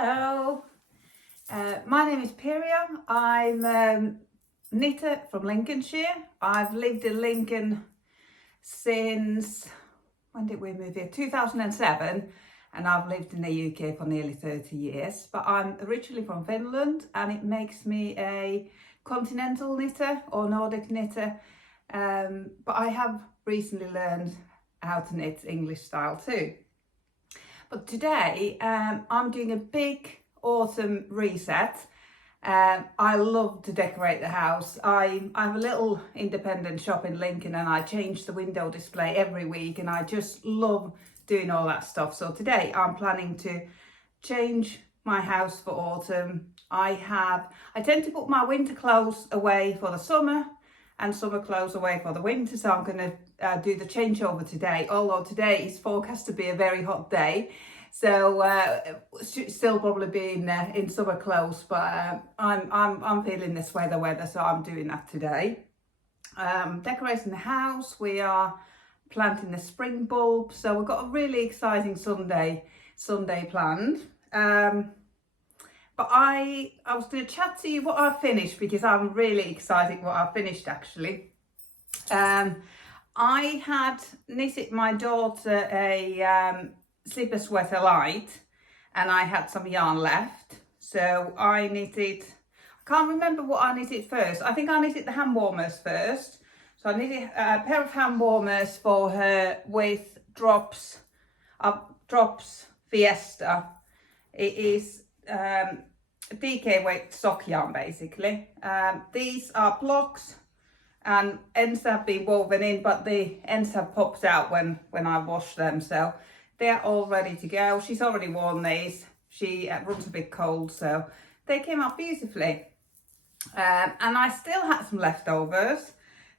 Hello, my name is Piria. I'm a knitter from Lincolnshire. I've lived in Lincoln since, when did we move here? 2007, and I've lived in the UK for nearly 30 years. But I'm originally from Finland, and it makes me a continental knitter or Nordic knitter. But I have recently learned how to knit English style too. But today I'm doing a big autumn reset. I love to decorate the house. I have a little independent shop in Lincoln, and I change the window display every week, and I just love doing all that stuff. So today I'm planning to change my house for autumn. I tend to put my winter clothes away for the summer and summer clothes away for the winter, so I'm going to do the changeover today, although today is forecast to be a very hot day, so still probably be in summer clothes, but I'm feeling this weather, so I'm doing that today. Decorating the house, we are planting the spring bulbs, so we've got a really exciting Sunday planned. But I was going to chat to you what I finished, because I'm really excited what I finished actually. I had knitted my daughter a slipper sweater light, and I had some yarn left. So I knitted, I can't remember what I knitted first. I think I knitted the handwarmers first. So I knitted a pair of handwarmers for her with Drops Fiesta. It is DK weight sock yarn basically. These are blocks and ends have been woven in, but the ends have popped out when I wash them, so they're all ready to go. She's already worn these. She runs a bit cold, so they came out beautifully. And I still had some leftovers,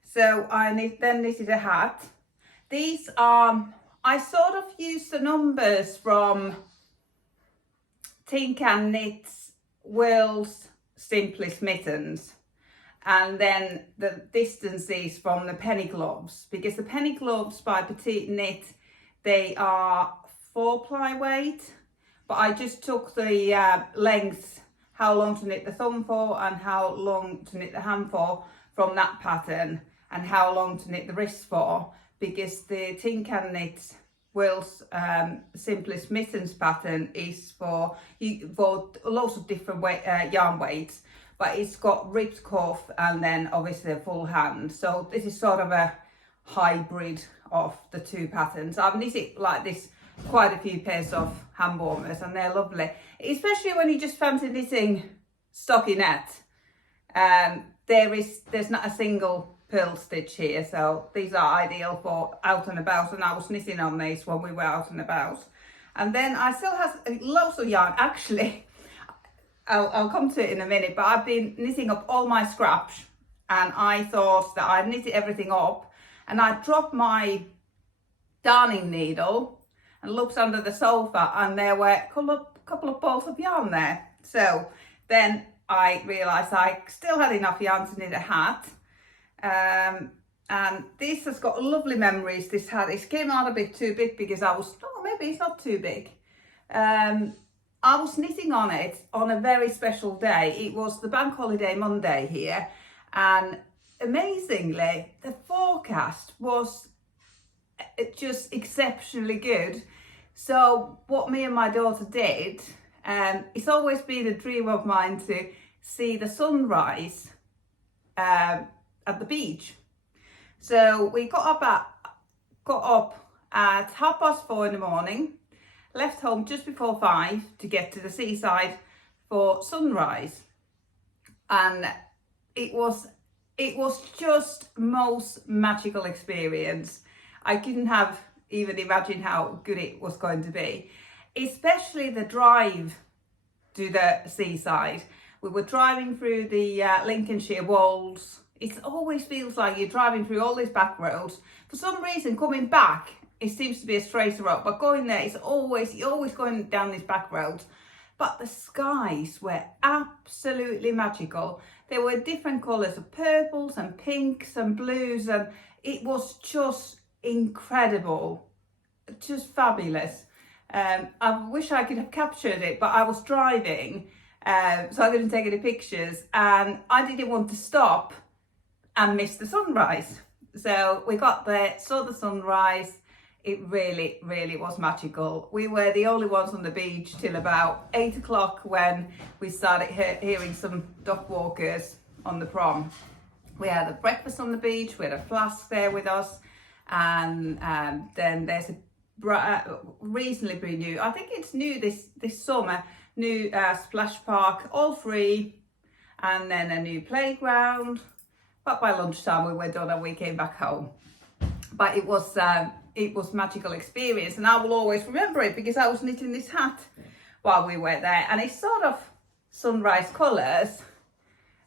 so I then knitted a hat. These are, I sort of used the numbers from Tin Can Knits Will's Simplest Mittens, and then the distances from the penny gloves, because the penny gloves by Petite Knit, they are 4-ply weight, but I just took the lengths, how long to knit the thumb for and how long to knit the hand for from that pattern, and how long to knit the wrist for, because the Tin Can Knit Will's Simplest Mittens pattern is for lots of different yarn weights, but it's got ribbed cuff and then obviously a full hand. So this is sort of a hybrid of the two patterns. I've knitted like this quite a few pairs of handwarmers, and they're lovely, especially when you just fancy knitting stockinette. There's not a single purl stitch here, so these are ideal for out and about, and I was knitting on these when we were out and about. And then I still have lots of yarn actually. I'll come to it in a minute, but I've been knitting up all my scraps, and I thought that I'd knitted everything up, and I dropped my darning needle and looked under the sofa, and there were a couple of balls of yarn there. So then I realised I still had enough yarn to knit a hat. And this has got lovely memories, this hat. It came out a bit too big, because maybe it's not too big. I was knitting on it on a very special day. It was the bank holiday Monday here, and amazingly the forecast was just exceptionally good. So what me and my daughter did, it's always been a dream of mine to see the sunrise at the beach. So we got up at 4:30 in the morning, left home just before 5 to get to the seaside for sunrise, and it was just most magical experience. I couldn't have even imagined how good it was going to be, especially the drive to the seaside. We were driving through the Lincolnshire wolds. It always feels like you're driving through all these back roads. For some reason, coming back, it seems to be a straighter road, but going there, you're always going down these back roads. But the skies were absolutely magical. There were different colours of purples and pinks and blues, and it was just incredible, just fabulous. I wish I could have captured it, but I was driving, so I couldn't take any pictures, and I didn't want to stop and miss the sunrise. So we got there, saw the sunrise. It really, really was magical. We were the only ones on the beach till about 8 o'clock when we started hearing some dog walkers on the prom. We had a breakfast on the beach, we had a flask there with us, and then there's a reasonably new, I think it's new this summer, new splash park, all free, and then a new playground. But by lunchtime we were done and we came back home. But it was magical experience, and I will always remember it because I was knitting this hat while we were there, and it's sort of sunrise colours.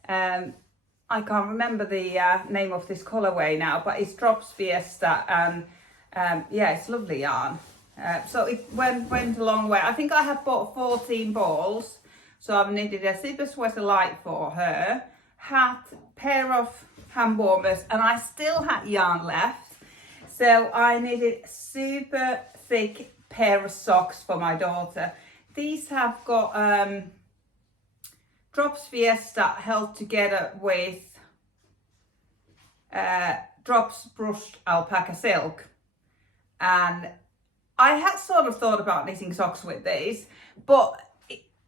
I can't remember the name of this colourway now, but it's Drops Fiesta, and yeah, it's lovely yarn. So it went a long way. I think I have bought 14 balls, so I've knitted a zipper sweater light for her, hat, pair of Handwarmers, and I still had yarn left. So I knitted super thick pair of socks for my daughter. These have got Drops Fiesta held together with Drops brushed alpaca silk. And I had sort of thought about knitting socks with these, but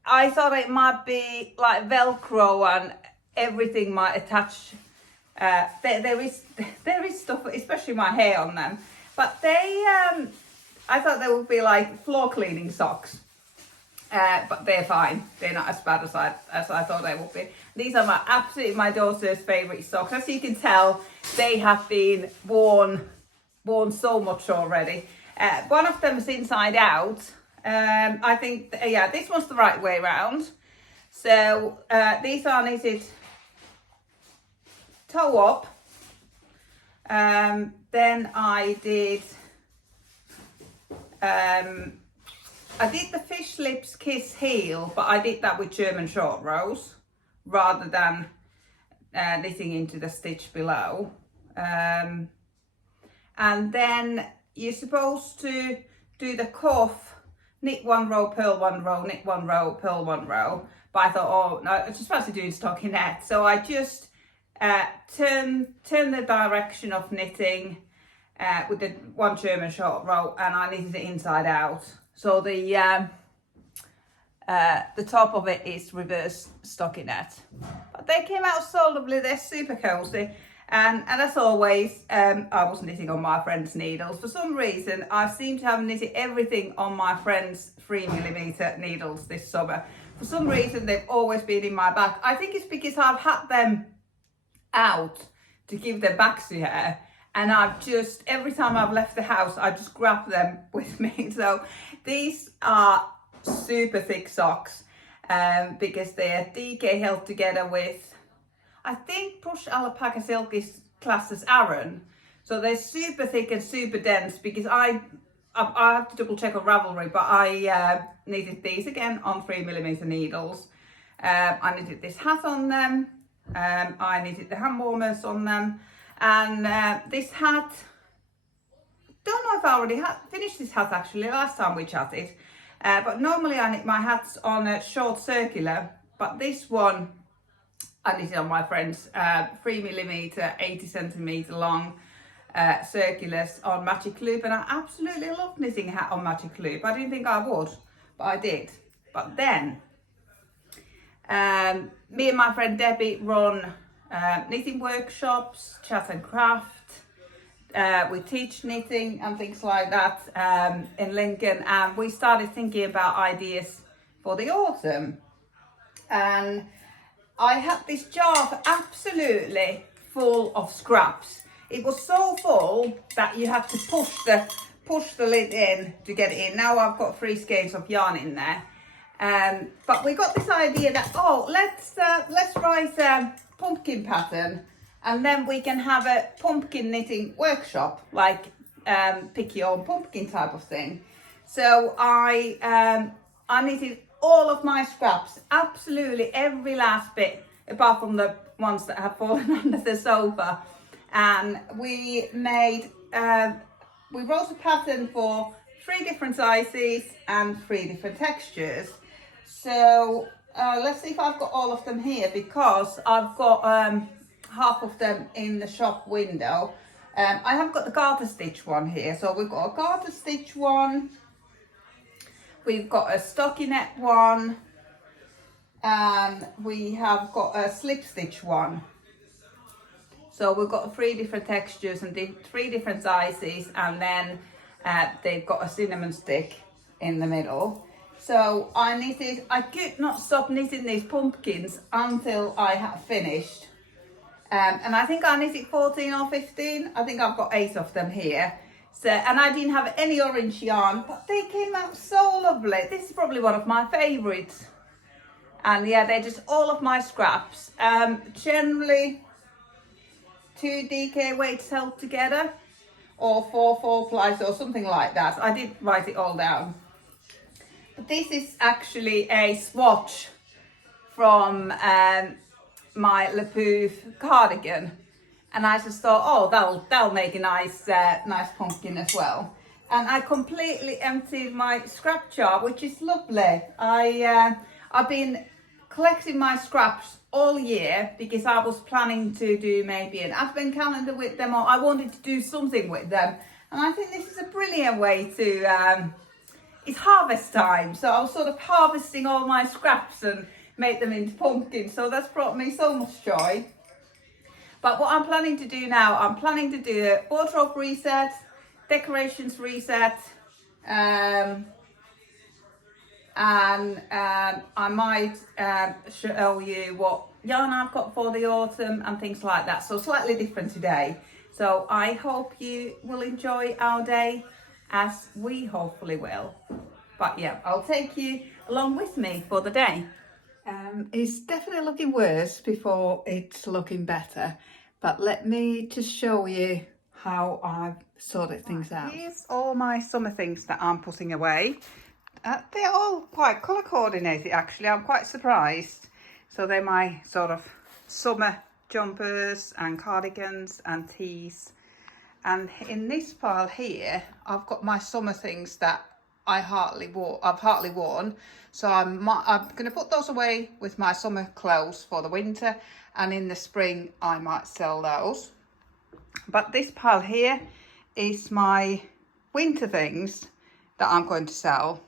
I thought it might be like Velcro and everything might attach. There is stuff, especially my hair on them, but I thought they would be like floor cleaning socks, but they're fine. They're not as bad as I thought they would be. These are absolutely my daughter's favourite socks. As you can tell, they have been worn so much already. One of them is inside out. I think, yeah, this one's the right way round. So these are knitted toe up. Then I did the fish lips kiss heel, but I did that with German short rows rather than knitting into the stitch below. And then you're supposed to do the cuff, knit 1 row, purl 1 row, knit 1 row, purl 1 row. But I thought, oh no, I just fancy doing stockinette. So I just turn the direction of knitting with the 1 German short row, and I knitted it inside out. So the top of it is reverse stockinette. But they came out so lovely. They're super cozy. And as always, I was knitting on my friend's needles. For some reason, I seem to have knitted everything on my friend's 3mm needles this summer. For some reason, they've always been in my bag. I think it's because I've had them out to give them back to her, and I've just, every time I've left the house, I just grab them with me. So these are super thick socks because they're DK held together with, I think brushed alpaca silk is classed as Aran. So they're super thick and super dense because I have to double check on Ravelry, but I knitted these again on 3mm needles. I knitted this hat on them. I knitted the Handwarmers on them, and this hat, don't know if I already finished this hat actually last time we chatted, but normally I knit my hats on a short circular, but this one I knitted on my friend's 3mm 80cm long circulars on magic loop, and I absolutely love knitting a hat on magic loop. I didn't think I would, but I did. But then me and my friend Debbie run knitting workshops, chat and craft. We teach knitting and things like that in Lincoln, and we started thinking about ideas for the autumn. And I had this jar absolutely full of scraps. It was so full that you had to push the lid in to get it in. Now I've got 3 skeins of yarn in there. But we got this idea that, oh, let's write a pumpkin pattern, and then we can have a pumpkin knitting workshop, like pick your own pumpkin type of thing. So I knitted all of my scraps, absolutely every last bit, apart from the ones that have fallen under the sofa. And we made, we wrote a pattern for 3 different sizes and 3 different textures. So let's see if I've got all of them here, because I've got half of them in the shop window. I have got the garter stitch one here. So we've got a garter stitch one, we've got a stockinette one, and we have got a slip stitch one. So we've got 3 different textures and 3 different sizes, and then they've got a cinnamon stick in the middle. So I could not stop knitting these pumpkins until I had finished. And I think I knitted 14 or 15. I think I've got 8 of them here. So, and I didn't have any orange yarn, but they came out so lovely. This is probably one of my favorites. And yeah, they're just all of my scraps. Generally 2 DK weights held together, or 4 plies or something like that. I did write it all down. But this is actually a swatch from my Le Pouf cardigan, and I just thought, oh, that'll make a nice pumpkin as well. And I completely emptied my scrap jar, which is lovely. I've been collecting my scraps all year because I was planning to do maybe an advent calendar with them, or I wanted to do something with them. And I think this is a brilliant way to, it's harvest time. So I was sort of harvesting all my scraps and make them into pumpkins. So that's brought me so much joy. But what I'm planning to do now, I'm planning to do a wardrobe reset, decorations reset, and I might show you what yarn I've got for the autumn and things like that. So slightly different today. So I hope you will enjoy our day, as we hopefully will. But yeah, I'll take you along with me for the day. It's definitely looking worse before it's looking better. But let me just show you how I've sorted things out. Here's all my summer things that I'm putting away. They're all quite colour coordinated actually, I'm quite surprised. So they're my sort of summer jumpers and cardigans and tees. And in this pile here, I've got my summer things that I've hardly worn. So I'm going to put those away with my summer clothes for the winter. And in the spring, I might sell those. But this pile here is my winter things that I'm going to sell,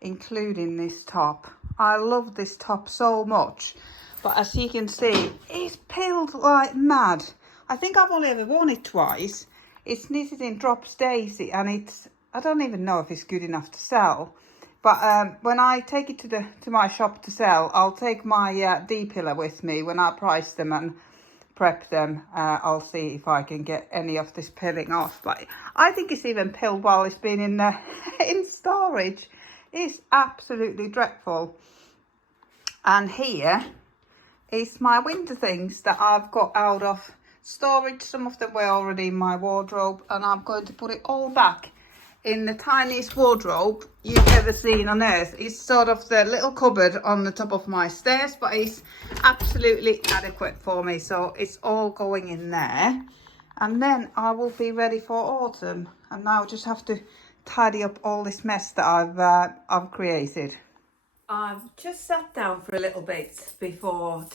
including this top. I love this top so much, but as you can see, it's pilled like mad. I think I've only ever worn it twice. It's knitted in Drops Daisy, and I don't even know if it's good enough to sell. But when I take it to my shop to sell, I'll take my D-pillar with me when I price them and prep them. I'll see if I can get any of this pilling off. But I think it's even pilled while it's been in in storage. It's absolutely dreadful. And here is my winter things that I've got out of storage. Some of them were already in my wardrobe, and I'm going to put it all back in the tiniest wardrobe you've ever seen on earth. It's sort of the little cupboard on the top of my stairs, but it's absolutely adequate for me. So it's all going in there, and then I will be ready for autumn. And now I just have to tidy up all this mess that I've created. I've just sat down for a little bit before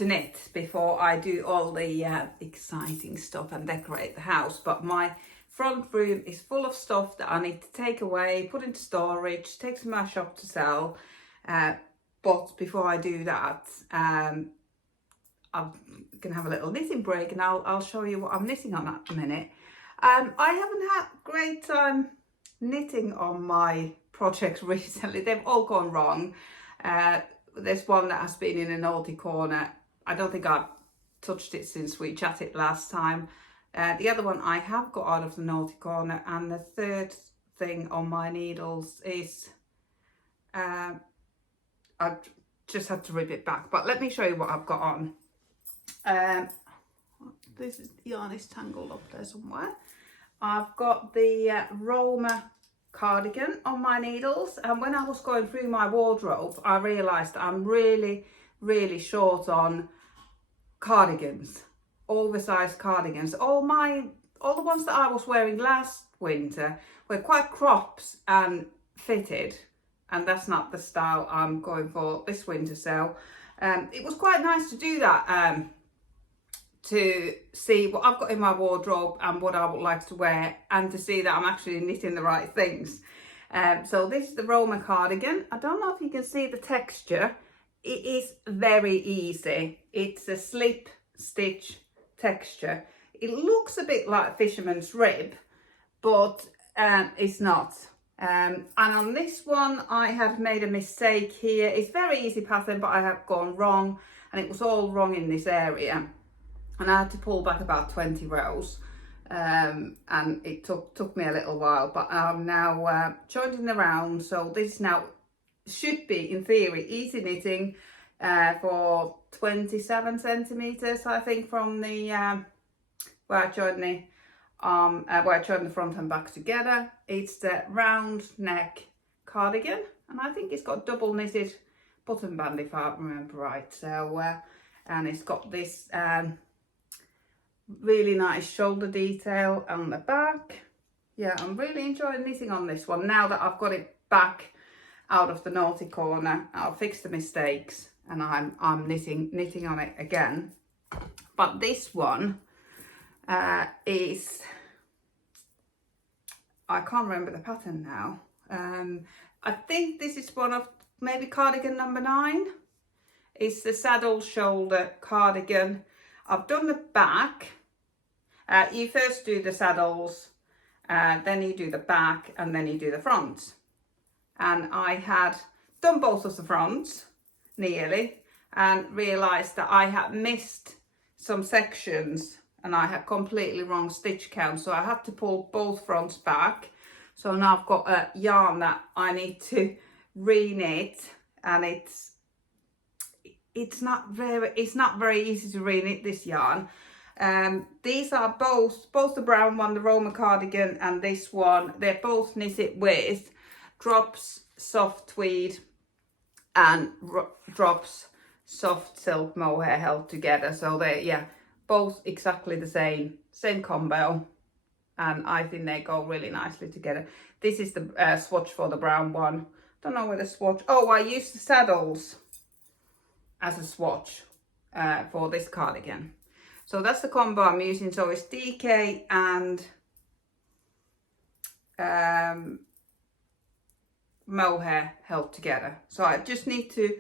I do all the exciting stuff and decorate the house. But my front room is full of stuff that I need to take away, put into storage, take to my shop to sell. But before I do that, I'm gonna have a little knitting break, and I'll show you what I'm knitting on at the minute. I haven't had great time knitting on my projects recently. They've all gone wrong. There's one that has been in a naughty corner. I don't think I've touched it since we chatted last time. The other one I have got out of the naughty corner, and the third thing on my needles is I've just had to rip it back. But let me show you what I've got on. This is the yarn is tangled up there somewhere. I've got the Roma cardigan on my needles, and when I was going through my wardrobe, I realised I'm really short on cardigans, oversized cardigans. All the ones that I was wearing last winter were quite crops and fitted, and that's not the style I'm going for this winter. So it was quite nice to do that, to see what I've got in my wardrobe and what I would like to wear, and to see that I'm actually knitting the right things. So this is the Roma cardigan. I don't know if you can see the texture. It is very easy. It's a slip stitch texture. It looks a bit like fisherman's rib, but it's not. And on this one I have made a mistake here. It's very easy pattern, but I have gone wrong, and it was all wrong in this area, and I had to pull back about 20 rows, and it took me a little while, but I'm now jointing around. So this now should be, in theory, easy knitting for 27 centimeters, I think, from the where I joined the front and back together. It's the round neck cardigan, and I think it's got double knitted button band, if I remember right. So and it's got this really nice shoulder detail on the back. Yeah, I'm really enjoying knitting on this one now that I've got it back out of the naughty corner. I'll fix the mistakes, and I'm knitting on it again. But this one is, I can't remember the pattern now. I think this is one of maybe cardigan number 9. It's the saddle shoulder cardigan. I've done the back. You first do the saddles, then you do the back, and then you do the fronts. And I had done both of the fronts nearly, and realised that I had missed some sections, and I had completely wrong stitch count, so I had to pull both fronts back. So now I've got a yarn that I need to re-knit, and it's not very easy to re-knit this yarn. These are both the brown one, the Roma cardigan, and this one, they're both knitted with drops soft tweed and drops soft silk mohair held together. So they're both exactly the same combo, and I think they go really nicely together. This is the swatch for the brown one. Don't know where the swatch, oh, I used the saddles as a swatch for this cardigan. So that's the combo I'm using. So it's DK and mohair held together. So I just need to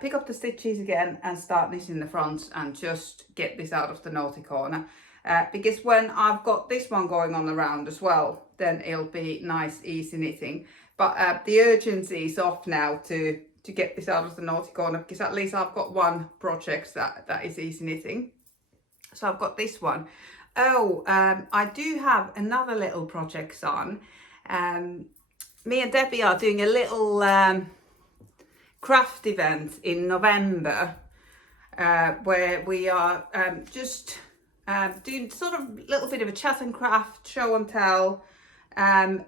pick up the stitches again and start knitting the fronts, and just get this out of the naughty corner. Because when I've got this one going on the round as well, then it'll be nice, easy knitting. But the urgency is off now to get this out of the naughty corner, because at least I've got one project that is easy knitting. So I've got this one. Oh, I do have another little project on. Me and Debbie are doing a little craft event in November, where we are just doing sort of a little bit of a chat and craft, show and tell. And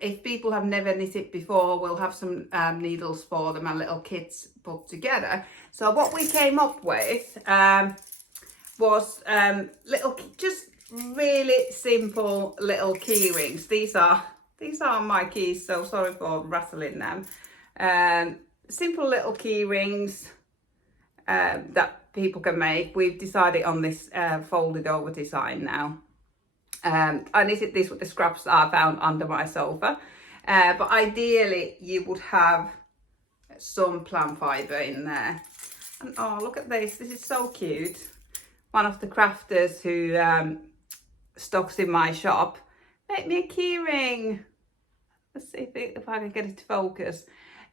if people have never knitted before, we'll have some needles for them and little kits put together. So what we came up with was just really simple little key rings. These are my keys, so sorry for rattling them. Simple little key rings that people can make. We've decided on this folded over design now. I knitted this with the scraps that I found under my sofa, but ideally you would have some plant fibre in there. And oh, look at this is so cute. One of the crafters who stocks in my shop made me a key ring. Let's see if I can get it to focus.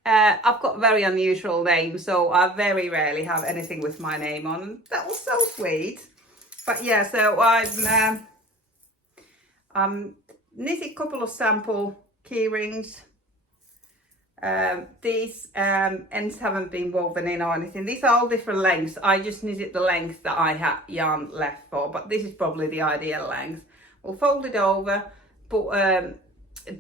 I've got a very unusual name, so I very rarely have anything with my name on. That was so sweet. But yeah, so I've knitted a couple of sample key rings. These ends haven't been woven in or anything. These are all different lengths. I just knitted the length that I had yarn left for, but this is probably the ideal length. We'll fold it over, put a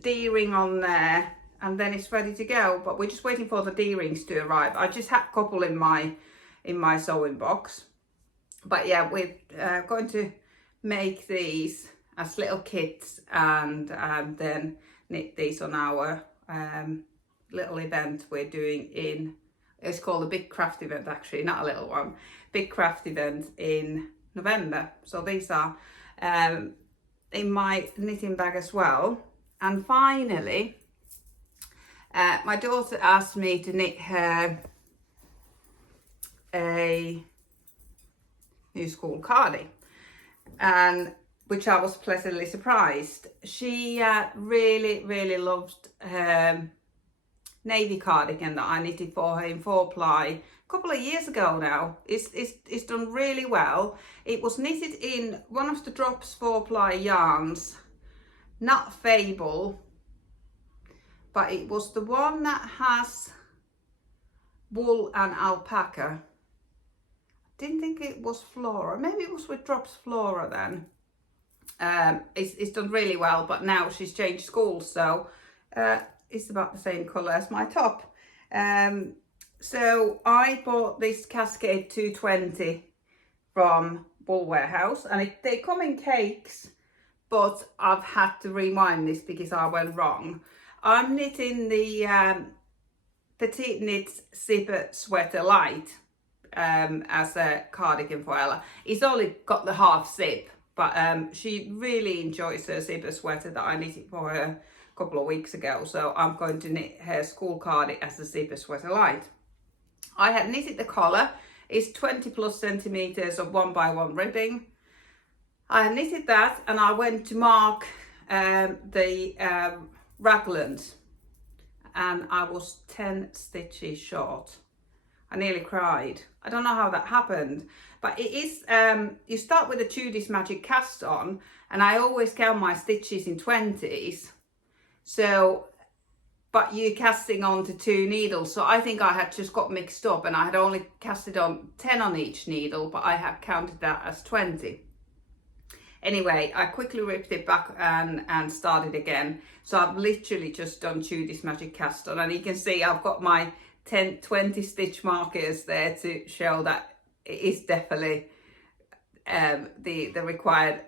D-ring on there, and then it's ready to go. But we're just waiting for the D-rings to arrive. I just had a couple in my sewing box. But yeah, we're going to make these as little kits, and then knit these on our little event we're doing in, it's called a big craft event actually, not a little one, big craft event in November. So these are in my knitting bag as well. And finally, my daughter asked me to knit her a new school cardi, and which I was pleasantly surprised. She really loved her navy cardigan that I knitted for her in 4-ply a couple of years ago now. It's done really well. It was knitted in one of the Drops 4-ply yarns, not Fable, but it was the one that has wool and alpaca. Didn't think it was Flora. Maybe it was with Drops Flora then. It's done really well, but now she's changed schools, so it's about the same colour as my top. So I bought this Cascade 220 from Wool Warehouse, and they come in cakes, but I've had to rewind this because I went wrong. I'm knitting the Petite Knits Zipper Sweater Light as a cardigan for Ella. It's only got the half zip, but she really enjoys her zipper sweater that I knitted for her a couple of weeks ago. So I'm going to knit her school cardi as a zipper sweater light. I had knitted the collar. It's 20+ centimeters of 1x1 ribbing. I had knitted that, and I went to mark the raglan, and I was 10 stitches short. I nearly cried. I don't know how that happened, but it is, you start with a Judy's Magic cast on, and I always count my stitches in 20s. So, but you're casting onto 2 needles. So I think I had just got mixed up, and I had only casted on 10 on each needle, but I had counted that as 20. Anyway, I quickly ripped it back and started again. So I've literally just done Judy's Magic cast on, and you can see I've got my 20 stitch markers there to show that it is definitely the required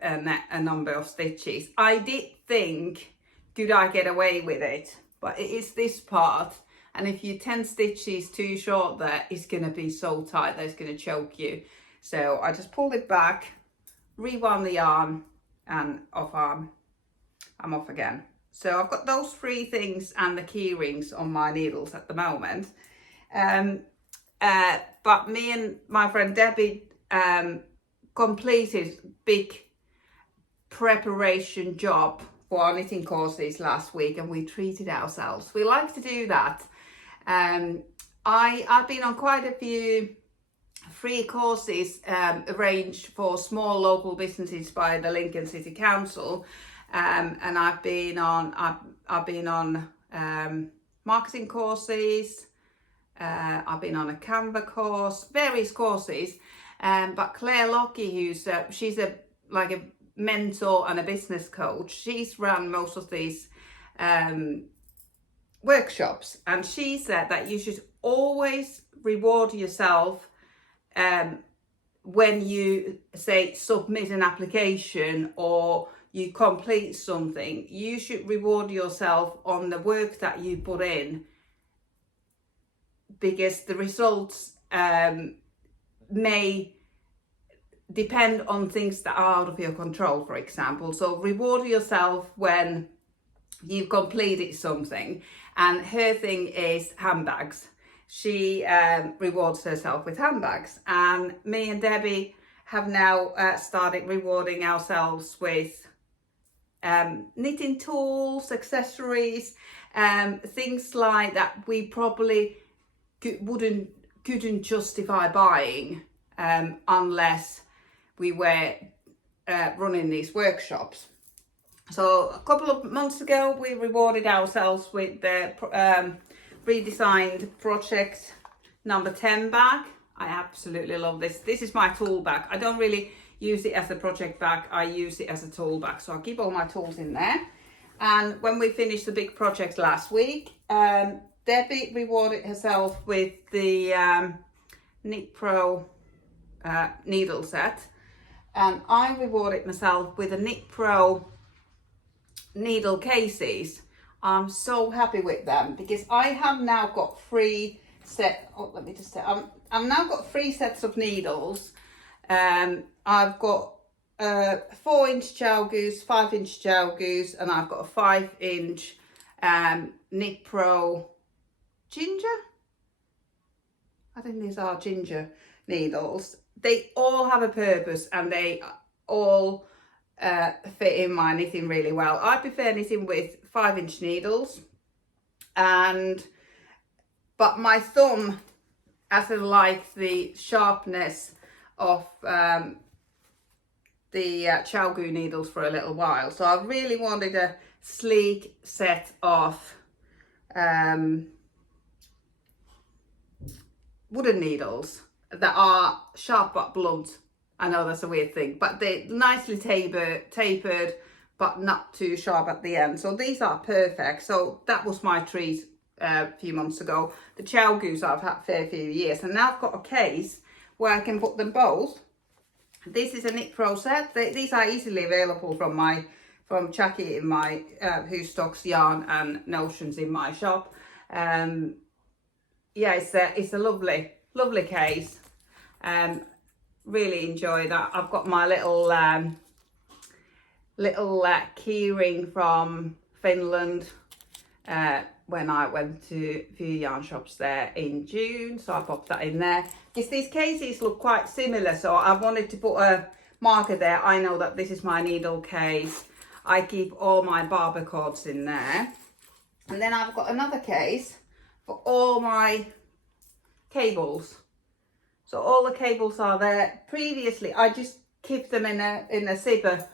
number of stitches. I did think, could I get away with it? But it is this part, and if you're 10 stitches too short there, it's going to be so tight that it's going to choke you. So I just pulled it back, rewound the yarn, and I'm off again. So I've got those 3 things and the key rings on my needles at the moment. But me and my friend Debbie completed big preparation job for our knitting courses last week, and we treated ourselves. We like to do that. I've been on quite a few free courses arranged for small local businesses by the Lincoln City Council, and I've been on marketing courses. I've been on a Canva course, various courses. But Claire Lockie, who's she's a mentor and a business coach, she's run most of these workshops, and she said that you should always reward yourself when you say submit an application or you complete something. You should reward yourself on the work that you put in, because the results may depend on things that are out of your control, for example. So reward yourself when you've completed something. And her thing is handbags. She rewards herself with handbags. And me and Debbie have now started rewarding ourselves with knitting tools, accessories, things like that we probably couldn't justify buying unless we were running these workshops. So a couple of months ago, we rewarded ourselves with the redesigned project number 10 bag. I absolutely love this. This is my tool bag. I don't really use it as a project bag. I use it as a tool bag. So I keep all my tools in there. And when we finished the big project last week, Debbie rewarded herself with the Knit Pro needle set. and I rewarded myself with a Knit Pro needle cases. I'm so happy with them because I have now got 3 set. Oh, let me just say, I've now got 3 sets of needles. I've got 4-inch chow goose, 5-inch chow goose, and I've got a 5-inch Knit Pro ginger. I think these are ginger needles. They all have a purpose and they all fit in my knitting really well. I prefer knitting with 5-inch needles, but my thumb hasn't liked the sharpness of the chow goo needles for a little while, so I really wanted a sleek set of wooden needles that are sharp but blunt. I know that's a weird thing, but they're nicely tapered but not too sharp at the end. So these are perfect. So that was my treat a few months ago. The chow goose I've had a fair few years, and now I've got a case where I can put them both. This is a Knit Pro set. These are easily available from Jackie in my who stocks yarn and notions in my shop. Yeah, it's a lovely case. Really enjoy that. I've got my little keyring from Finland when I went to a few yarn shops there in June, so I popped that in there because these cases look quite similar, so I wanted to put a marker there. I know that this is my needle case. I keep all my barber cords in there, and then I've got another case for all my cables. So all the cables are there. Previously I just kept them in a zipper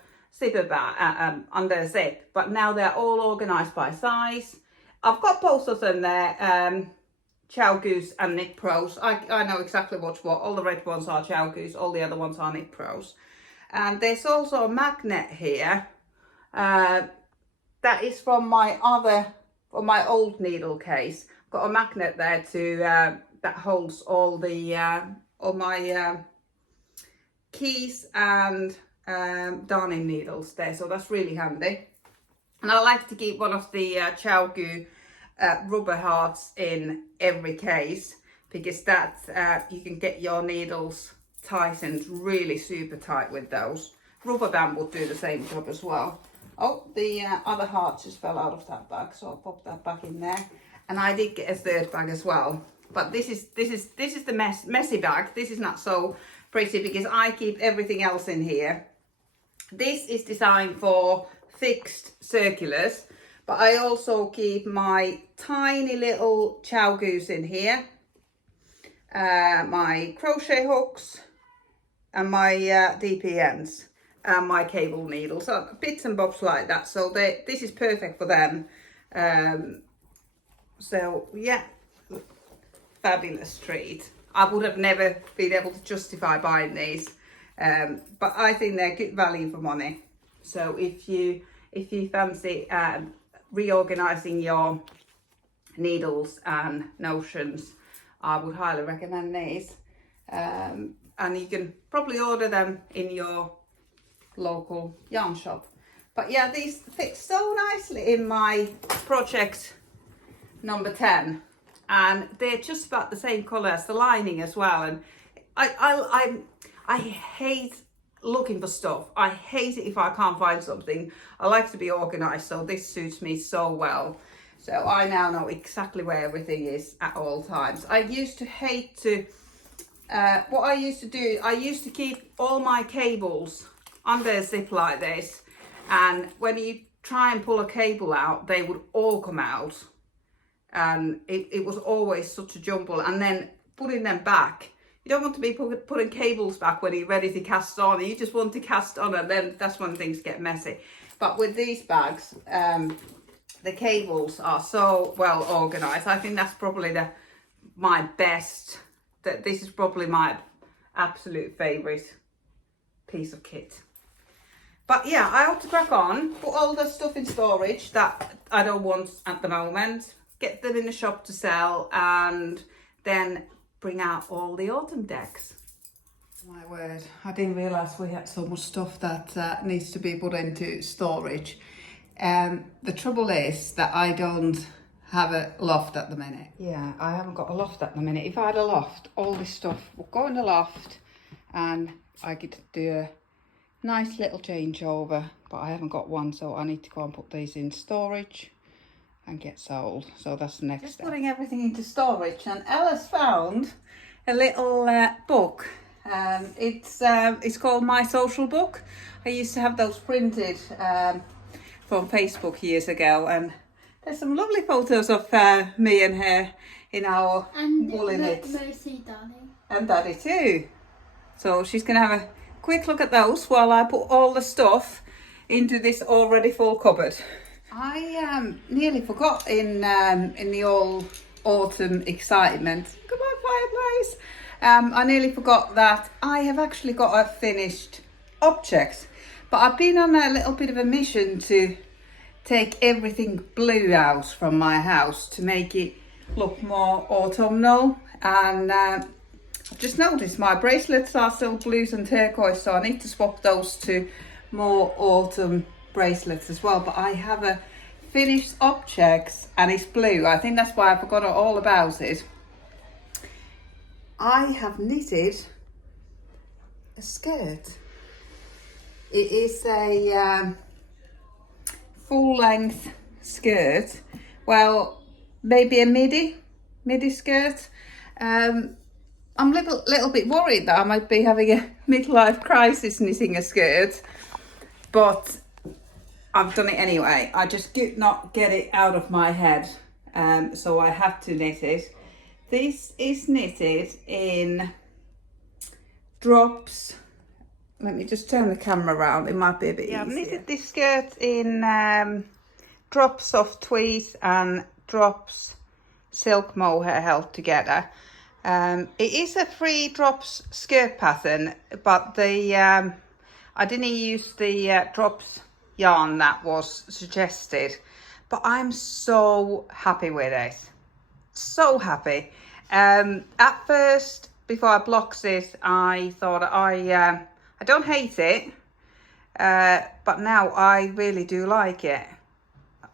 bag under a zip, but now they're all organized by size. I've got both of them there, chow goose and Knit Pros. I know exactly what's what. All the red ones are chow goose, all the other ones are Knit Pros. And there's also a magnet here that is from my old needle case. I've got a magnet there to that holds all my keys and darning needles there, so that's really handy. And I like to keep one of the chow goo rubber hearts in every case, because that you can get your needles tightened really super tight with those. Rubber band will do the same job as well. Oh, the other heart just fell out of that bag, so I'll pop that back in there. And I did get a 3rd bag as well, but this is the messy bag. This is not so pretty because I keep everything else in here. This is designed for fixed circulars, but I also keep my tiny little chow goose in here, my crochet hooks and my DPNs and my cable needles, so bits and bobs like that. So this is perfect for them. So yeah, fabulous treat. I would have never been able to justify buying these, but I think they're good value for money. So if you fancy reorganizing your needles and notions, I would highly recommend these. And you can probably order them in your local yarn shop. But yeah, these fit so nicely in my project number 10, and they're just about the same colour as the lining as well. And I hate looking for stuff. I hate it if I can't find something. I like to be organised, so this suits me so well. So I now know exactly where everything is at all times. I used to hate to, what I used to do, I used to keep all my cables under a zip like this, and when you try and pull a cable out, they would all come out, and it was always such a jumble. And then putting them back, you don't want to be putting cables back when you're ready to cast on. You just want to cast on, and then that's when things get messy. But with these bags, the cables are so well organised. I think that's probably my best. This is probably my absolute favourite piece of kit. But yeah, I ought to crack on, put all the stuff in storage that I don't want at the moment, get them in the shop to sell, and then bring out all the autumn decks. My word, I didn't realise we had so much stuff that needs to be put into storage. The trouble is that I don't have a loft at the minute. Yeah, I haven't got a loft at the minute. If I had a loft, all this stuff would go in the loft and I could do a nice little changeover, but I haven't got one, so I need to go and put these in storage and get sold. So that's the next step. Putting everything into storage, and Ella's found a little book. It's called My Social Book. I used to have those printed from Facebook years ago, and there's some lovely photos of me and her in our woolly knits. Mostly Daddy. And Daddy too. So she's going to have a quick look at those while I put all the stuff into this already full cupboard. I nearly forgot in the all autumn excitement. Come on, fireplace. I nearly forgot that I have actually got a finished object, but I've been on a little bit of a mission to take everything blue out from my house to make it look more autumnal, and I've just noticed my bracelets are still blues and turquoise, so I need to swap those to more autumn bracelets as well. But I have a finished object and it's blue. I think that's why I forgot all about it. I have knitted a skirt. It is a full length skirt. Well, maybe a midi skirt. I'm a little bit worried that I might be having a midlife crisis knitting a skirt, but I've done it anyway. I just could not get it out of my head, so I had to knit it. This is knitted in drops. Let me just turn the camera around, it might be a bit easier. I've knitted this skirt in drops of tweed and drops silk mohair held together. It is a 3 drops skirt pattern, but I didn't use the drops yarn that was suggested, but I'm so happy with it. So happy. At first, before I blocked it, I thought I don't hate it, but now I really do like it.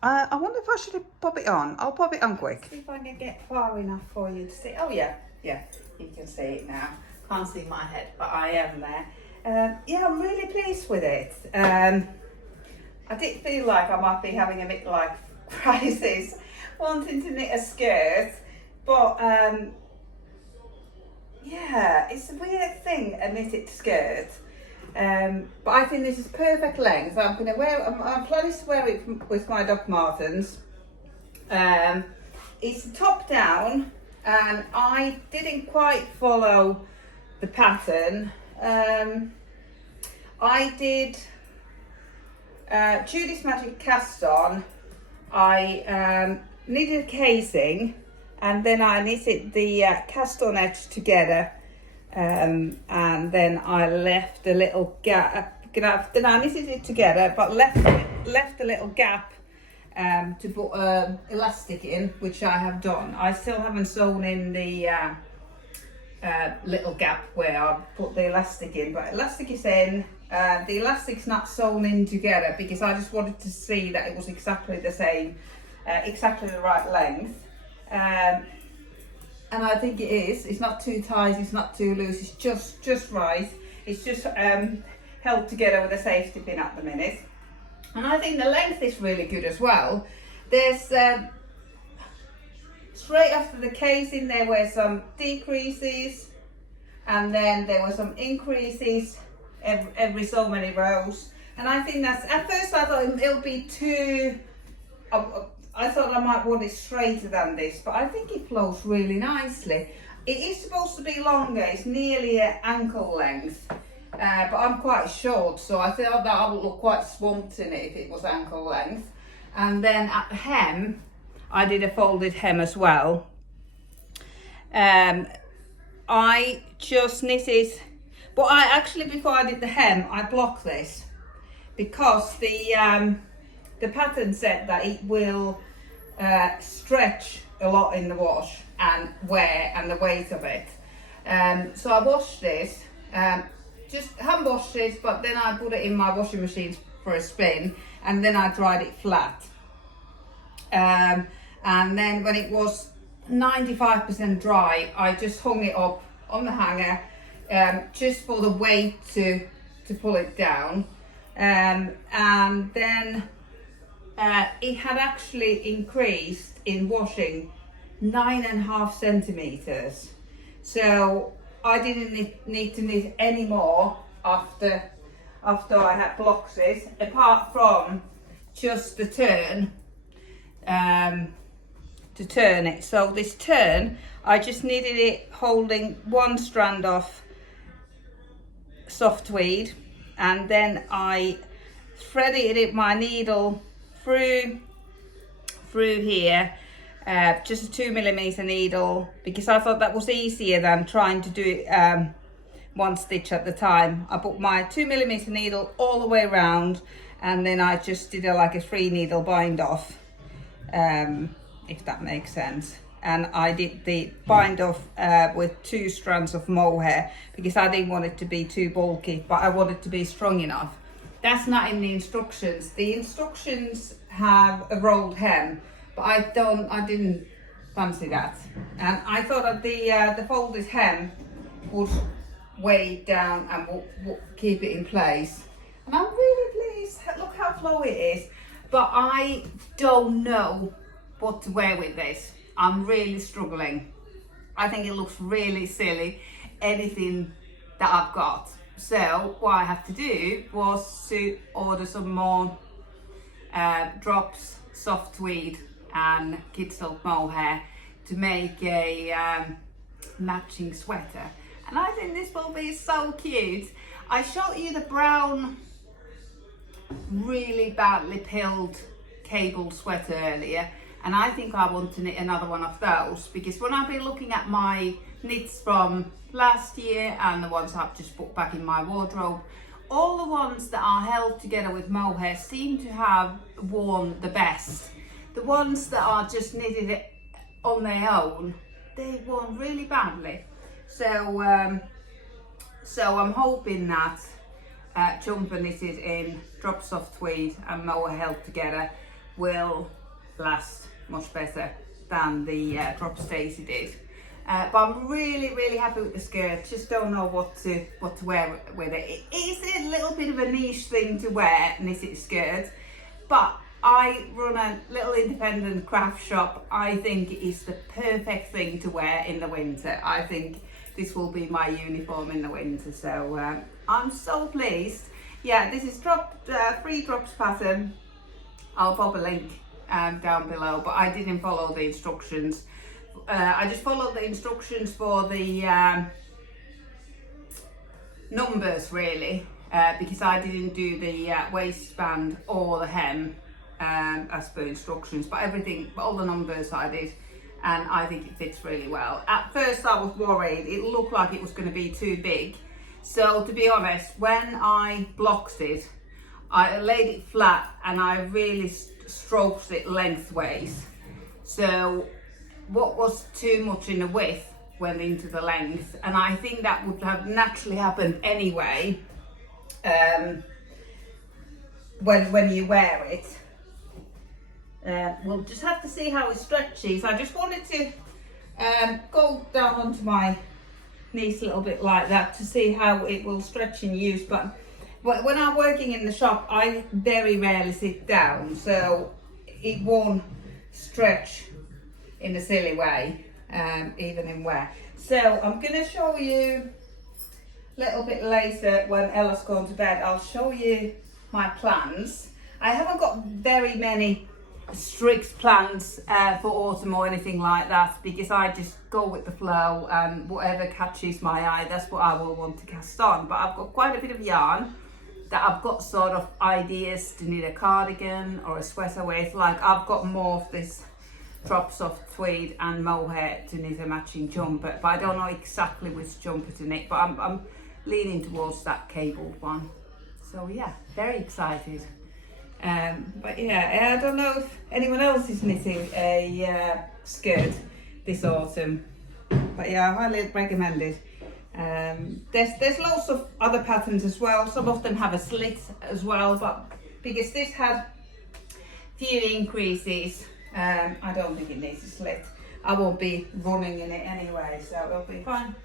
I wonder if I should pop it on. I'll pop it on quick. See if I can get far enough for you to see. Oh yeah, you can see it now. Can't see my head, but I am there. Yeah, I'm really pleased with it. I did feel like I might be having a midlife crisis wanting to knit a skirt, but yeah, it's a weird thing, a knitted skirt. But I think this is perfect length. I'm planning to wear it with my Doc Martens. It's top down, and I didn't quite follow the pattern. I did Judy's Magic cast on. I knitted a casing, and then I knitted the cast on edge together, and then I left a little gap. Then I knitted it together, but left a little gap to put elastic in, which I have done. I still haven't sewn in the little gap where I put the elastic in, but elastic is in. The elastic's not sewn in together because I just wanted to see that it was exactly the same, exactly the right length. And I think it is. It's not too tight, it's not too loose, it's just right. It's just held together with a safety pin at the minute. And I think the length is really good as well. There's straight after the casing there were some decreases, and then there were some increases every so many rows. And I think that's, at first I thought it'll be too, I thought I might want it straighter than this, but I think it flows really nicely. It is supposed to be longer, it's nearly an ankle length, but I'm quite short, so I thought that I would look quite swamped in it if it was ankle length. And then at the hem, I did a folded hem as well. I just knitted, but I actually, before I did the hem, I blocked this because the pattern said that it will stretch a lot in the wash and wear and the weight of it. So I washed it just hand washed it, but then I put it in my washing machine for a spin, and then I dried it flat. And then when it was 95% dry, I just hung it up on the hanger, just for the weight to pull it down. And then it had actually increased in washing 9.5 centimeters. So I didn't need to knit any more after I had blocks it, apart from just the turn. To turn it. So this turn, I just knitted it holding one strand of soft tweed, and then I threaded it my needle through here, just a 2mm needle, because I thought that was easier than trying to do it one stitch at the time. I put my 2mm needle all the way around, and then I just did like a 3 needle bind off. If that makes sense. And I did the bind off with 2 strands of mohair, because I didn't want it to be too bulky, but I want it to be strong enough. That's not in the instructions. The instructions have a rolled hem, but I didn't fancy that. And I thought that the folded hem would weigh it down and would keep it in place. And I'm really pleased. Look how flowy it is. But I don't know what to wear with this. I'm really struggling. I think it looks really silly, anything that I've got. So what I have to do was to order some more drops, soft tweed and kid silk mohair to make a matching sweater. And I think this will be so cute. I showed you the brown, really badly pilled cable sweater earlier, and I think I want to knit another one of those, because when I've been looking at my knits from last year and the ones I've just put back in my wardrobe, all the ones that are held together with mohair seem to have worn the best. The ones that are just knitted on their own, they worn really badly. So I'm hoping that jumper knitted in drop soft tweed and mohair held together will last much better than the drop Stacey did. But I'm really happy with the skirt. Just don't know what to wear with it. It is a little bit of a niche thing to wear, knitted skirt, but I run a little independent craft shop. I think it is the perfect thing to wear in the winter. I think this will be my uniform in the winter, so I'm so pleased. Yeah, this is free drops pattern. I'll pop a link down below, but I didn't follow the instructions. I just followed the instructions for the numbers really, because I didn't do the waistband or the hem as per instructions, but all the numbers I did, and I think it fits really well. At first I was worried, it looked like it was going to be too big. So to be honest, when I blocked it, I laid it flat and I really stroked it lengthways. So what was too much in the width went into the length, and I think that would have naturally happened anyway when you wear it. We'll just have to see how it stretches. I just wanted to go down onto my knees a little bit like that to see how it will stretch in use, but when I'm working in the shop I very rarely sit down, so it won't stretch in a silly way, even in wear. So I'm going to show you a little bit later when Ella's gone to bed. I'll show you my plans. I haven't got very many strict plans for autumn or anything like that, because I just go with the flow and whatever catches my eye, that's what I will want to cast on. But I've got quite a bit of yarn that I've got sort of ideas to knit a cardigan or a sweater with. Like I've got more of this drop soft tweed and mohair to knit a matching jumper, but I don't know exactly which jumper to knit, but I'm leaning towards that cabled one. So yeah, very excited. But yeah, I don't know if anyone else is knitting a skirt this autumn, but yeah, I highly recommend it. There's lots of other patterns as well. Some of them have a slit as well, but because this had few increases, I don't think it needs a slit. I won't be running in it anyway, so it'll be fine.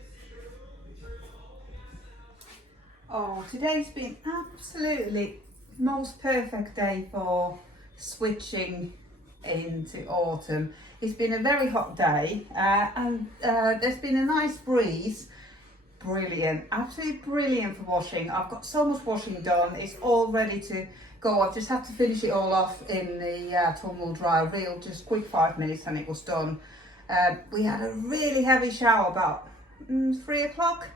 Oh, today's been absolutely most perfect day for switching into autumn. It's been a very hot day, and there's been a nice breeze. Brilliant, absolutely brilliant for washing. I've got so much washing done. It's all ready to go. I've just had to finish it all off in the tumble dry reel, just quick 5 minutes and it was done. We had a really heavy shower about 3 o'clock.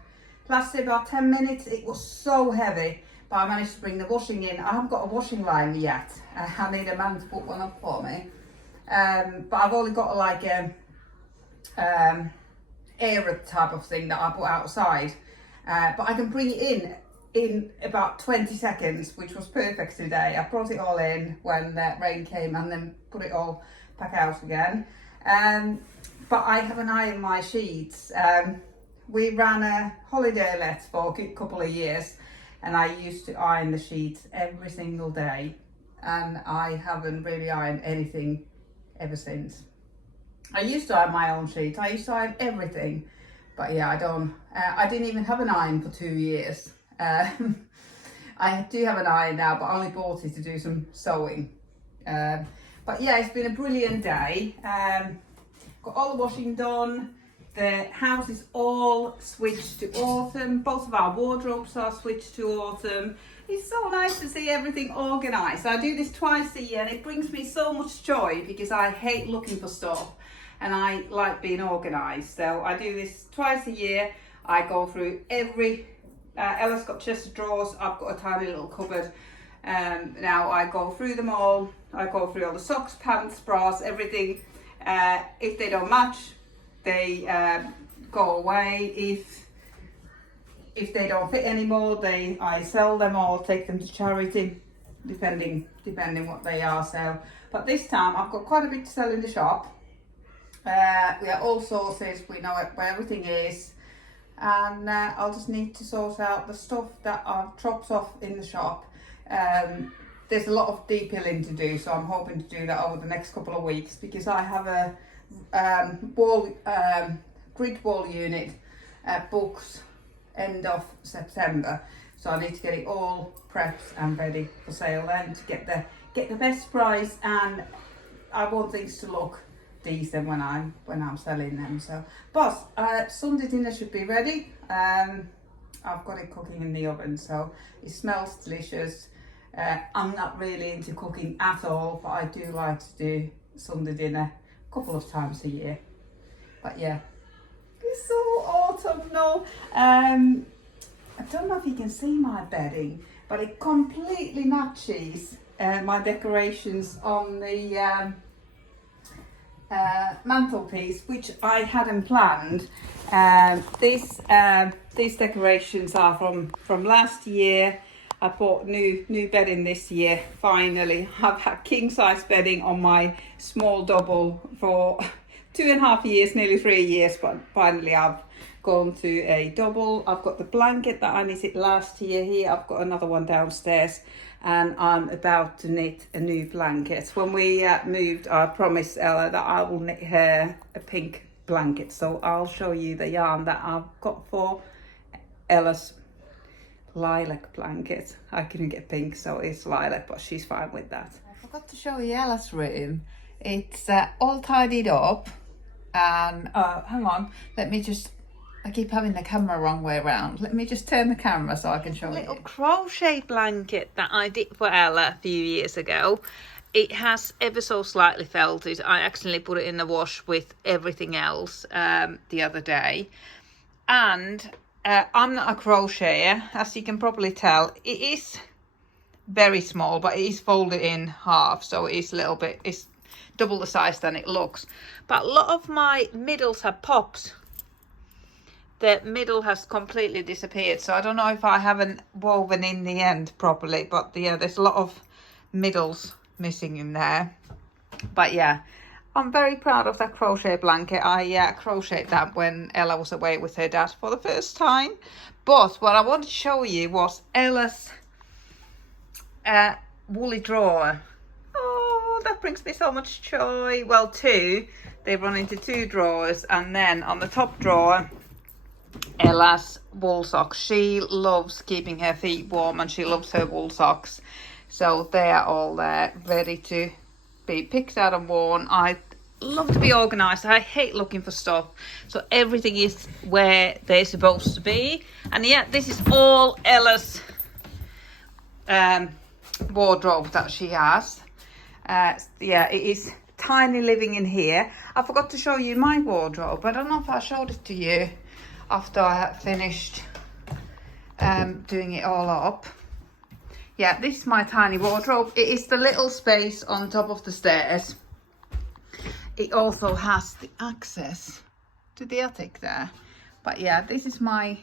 Lasted about 10 minutes. It was so heavy, but I managed to bring the washing in. I haven't got a washing line yet. I need a man to put one up for me. But I've only got like a air type of thing that I put outside. But I can bring it in about 20 seconds, which was perfect today. I brought it all in when the rain came and then put it all back out again. But I haven't ironed my sheets. We ran a holiday let for a couple of years and I used to iron the sheets every single day, and I haven't really ironed anything ever since. I used to iron my own sheets, I used to iron everything, but yeah, I didn't even have an iron for 2 years. I do have an iron now, but I only bought it to do some sewing. But yeah, it's been a brilliant day. Got all the washing done. The house is all switched to autumn. Both of our wardrobes are switched to autumn. It's so nice to see everything organised. I do this twice a year and it brings me so much joy because I hate looking for stuff and I like being organised. So I do this twice a year. I go through every, Ella's got chest of drawers, I've got a tiny little cupboard. Now I go through them all. I go through all the socks, pants, bras, everything. If they don't match, they go away. If they don't fit anymore, I sell them or take them to charity, depending what they are. So, but this time I've got quite a bit to sell in the shop. We are all sources. We know where everything is, and I'll just need to sort out the stuff that I've dropped off in the shop. There's a lot of detailing to do, so I'm hoping to do that over the next couple of weeks because I have a grid wall unit booked end of September, so I need to get it all prepped and ready for sale then to get the best price, and I want things to look decent when I'm selling them. So, but Sunday dinner should be ready. I've got it cooking in the oven, so it smells delicious. I'm not really into cooking at all, but I do like to do Sunday dinner a couple of times a year. But yeah, it's so autumnal. I don't know if you can see my bedding, but it completely matches my decorations on the mantelpiece, which I hadn't planned. These decorations are from last year. I bought new bedding this year. Finally, I've had king size bedding on my small double for 2.5 years, nearly 3 years, but finally I've gone to a double. I've got the blanket that I knitted last year here. I've got another one downstairs, and I'm about to knit a new blanket. When we moved, I promised Ella that I will knit her a pink blanket, so I'll show you the yarn that I've got for Ella's lilac blanket. I couldn't get pink, so it's lilac, but she's fine with that. I forgot to show you Ella's room. It's all tidied up, and hang on, let me just, I keep having the camera wrong way around. Let me just turn the camera so I can show you. A little crochet blanket that I did for Ella a few years ago. It has ever so slightly felted. I accidentally put it in the wash with everything else the other day, and I'm not a crocheter, as you can probably tell. It is very small, but it is folded in half, so it's a little bit, it's double the size than it looks. But a lot of my middles have popped. The middle has completely disappeared, so I don't know if I haven't woven in the end properly, but yeah, there's a lot of middles missing in there. But yeah, I'm very proud of that crochet blanket. I crocheted that when Ella was away with her dad for the first time. But what I wanted to show you was Ella's woolly drawer. Oh, that brings me so much joy. Well, two. They run into two drawers, and then on the top drawer, Ella's wool socks. She loves keeping her feet warm and she loves her wool socks. So they are all there, ready to be picked out and worn. I love to be organised. I hate looking for stuff. So everything is where they're supposed to be. And yeah, this is all Ella's wardrobe that she has. Yeah, it is tiny living in here. I forgot to show you my wardrobe. I don't know if I showed it to you after I had finished doing it all up. Yeah, this is my tiny wardrobe. It is the little space on top of the stairs. It also has the access to the attic there. But yeah, this is my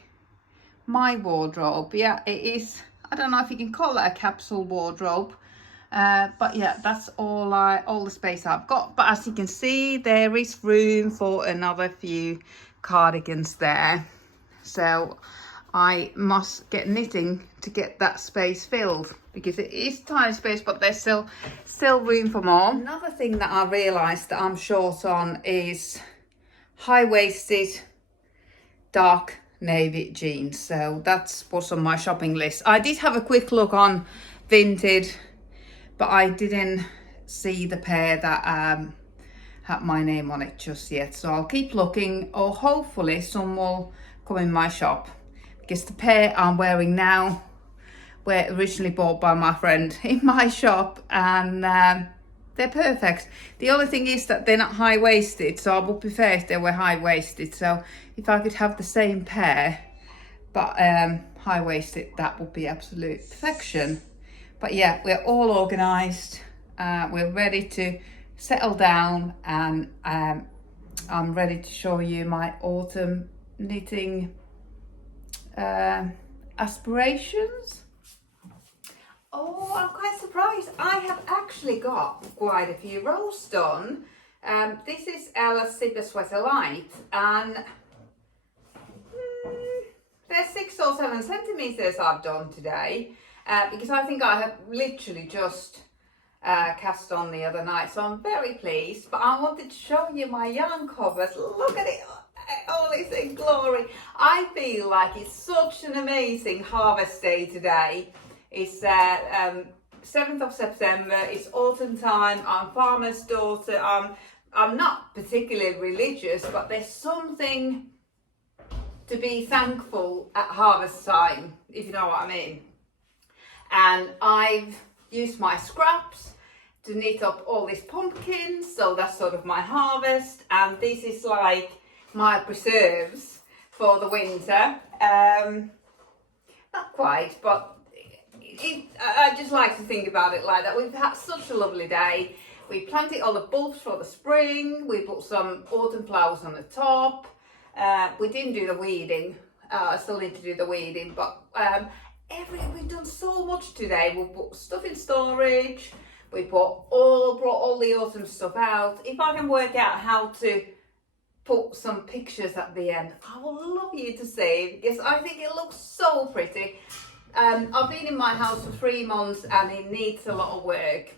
wardrobe. Yeah, it is, I don't know if you can call it a capsule wardrobe. But yeah, that's all the space I've got. But as you can see, there is room for another few cardigans there. So I must get knitting to get that space filled, because it is tiny space, but there's still room for more. Another thing that I realised that I'm short on is high-waisted dark navy jeans. So that's what's on my shopping list. I did have a quick look on Vinted, but I didn't see the pair that had my name on it just yet. So I'll keep looking, or hopefully some will come in my shop, because the pair I'm wearing now were originally bought by my friend in my shop, and they're perfect. The only thing is that they're not high-waisted, so I would prefer if they were high-waisted. So if I could have the same pair but high-waisted, that would be absolute perfection. But yeah, we're all organised. We're ready to settle down, and I'm ready to show you my autumn knitting aspirations. Oh, I'm quite surprised. I have actually got quite a few rows done. This is Ella's Zipper Sweater Light, and there's 6 or 7 centimeters I've done today, because I think I have literally just cast on the other night, so I'm very pleased. But I wanted to show you my yarn covers. Look at it, all is in glory. I feel like it's such an amazing harvest day today. It's 7th of September, it's autumn time. I'm farmer's daughter. I'm not particularly religious, but there's something to be thankful at harvest time, if you know what I mean. And I've used my scraps to knit up all these pumpkins, so that's sort of my harvest. And this is like my preserves for the winter. Not quite, but I just like to think about it like that. We've had such a lovely day. We planted all the bulbs for the spring. We put some autumn flowers on the top. We didn't do the weeding. I still need to do the weeding, but we've done so much today. We put stuff in storage. We brought all the autumn stuff out. If I can work out how to put some pictures at the end, I would love you to see, because I think it looks so pretty. I've been in my house for 3 months and it needs a lot of work,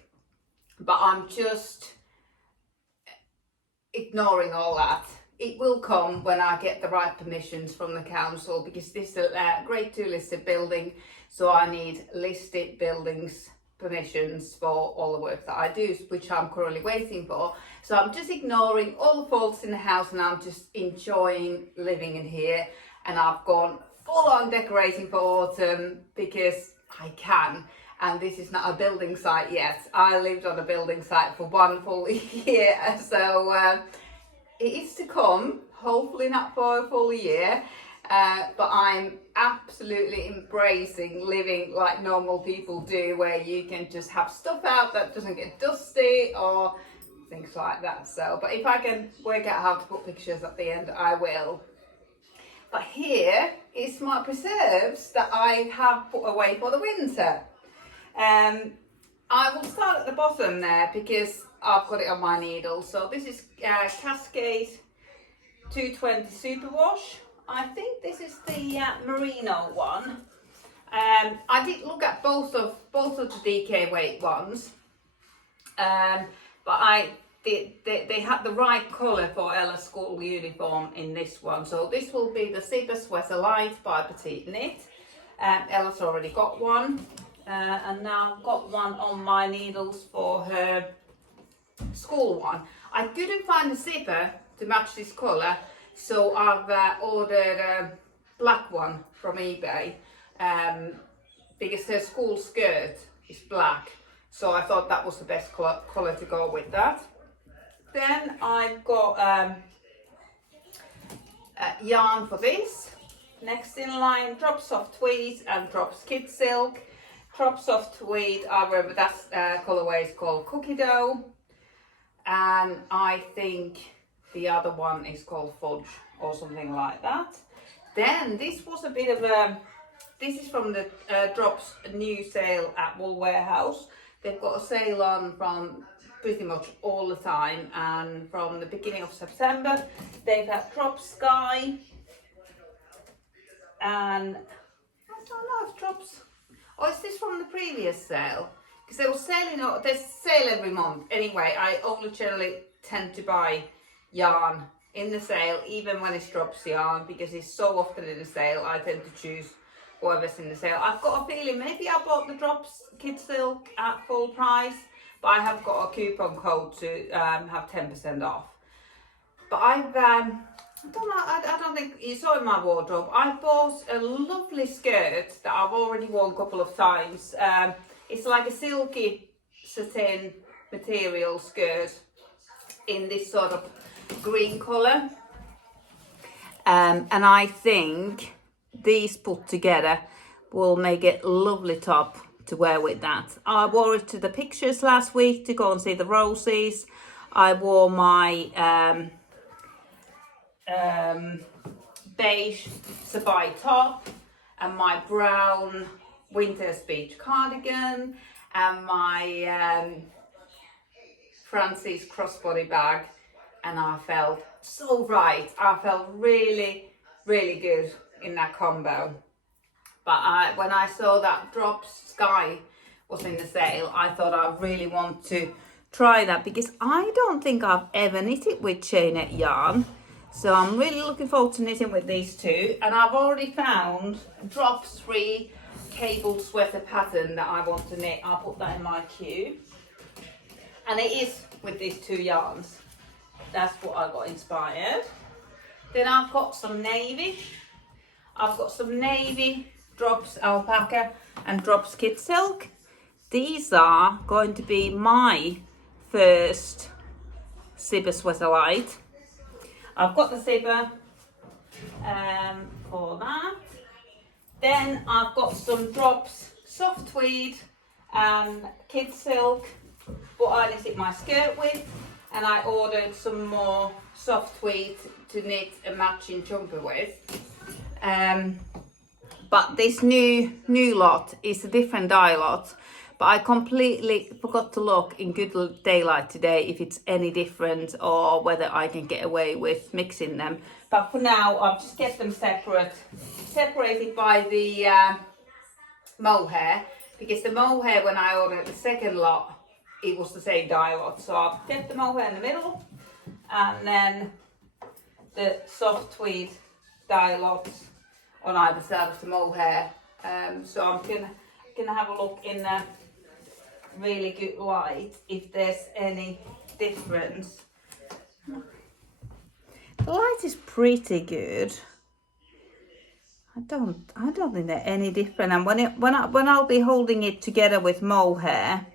but I'm just ignoring all that. It will come when I get the right permissions from the council, because this is a grade 2 listed building, so I need listed buildings permissions for all the work that I do, which I'm currently waiting for. So I'm just ignoring all the faults in the house, and I'm just enjoying living in here. And I've gone full on decorating for autumn because I can. And this is not a building site yet. I lived on a building site for 1 full year, so it is to come, hopefully not for a full year. But I'm absolutely embracing living like normal people do, where you can just have stuff out that doesn't get dusty or things like that. So, but if I can work out how to put pictures at the end, I will. But here is my preserves that I have put away for the winter. I will start at the bottom there, because I've got it on my needle. So this is Cascade 220 Superwash. I think this is the merino one. I did look at both of the DK weight ones, but they had the right colour for Ella's school uniform in this one. So this will be the Zipper Sweater Light by Petite Knit. Ella's already got one, and now I've got one on my needles for her school one. I couldn't find a zipper to match this colour, so I've ordered a black one from eBay, because her school skirt is black, so I thought that was the best colour to go with that. Then I've got yarn for this. Next in line, Drop Soft Tweed and Drops Kid Silk. Drop Soft Tweed, I remember that colourway is called Cookie Dough, and I think the other one is called Fudge or something like that. Then this was a bit of a, this is from the Drops new sale at Wool Warehouse. They've got a sale on from pretty much all the time, and from the beginning of September they've had Drop Sky, and I don't know if Drops, or is this from the previous sale? Because they were selling, there's sale every month. Anyway, I only generally tend to buy yarn in the sale, even when it's Drops yarn, because it's so often in the sale. I tend to choose whatever's in the sale. I've got a feeling maybe I bought the Drops Kid Silk at full price, but I have got a coupon code to have 10% off. But I don't know, I don't think you saw in my wardrobe, I bought a lovely skirt that I've already worn a couple of times. It's like a silky satin material skirt in this sort of green colour. And I think these put together will make it a lovely top to wear with that. I wore it to the pictures last week to go and see the roses. I wore my beige Sabai top and my brown Winter's Beach cardigan and my Francis crossbody bag, and I felt so right. I felt really, really good in that combo. But when I saw that Drops Sky was in the sale, I thought I really want to try that, because I don't think I've ever knitted with chainette yarn. So I'm really looking forward to knitting with these two. And I've already found Drops 3 cable sweater pattern that I want to knit. I'll put that in my queue. And it is with these two yarns. That's what I got inspired. Then I've got some navy. I've got some navy Drops Alpaca and Drops Kid Silk. These are going to be my first zipper sweater light. I've got the zipper for that. Then I've got some Drops Soft Tweed and Kid Silk, what I knitted my skirt with, and I ordered some more soft tweed to knit a matching jumper with. But this new lot is a different dye lot, but I completely forgot to look in good daylight today if it's any different or whether I can get away with mixing them. But for now, I'll just get them separated by the mohair, because the mohair, when I ordered the second lot, it was the same dye lot. So I'll get the mohair in the middle, and then the soft tweed dye lots on either side of the mohair. So I'm gonna have a look in a really good light if there's any difference. The light is pretty good. I don't think they're any different. And when I'll be holding it together with mohair,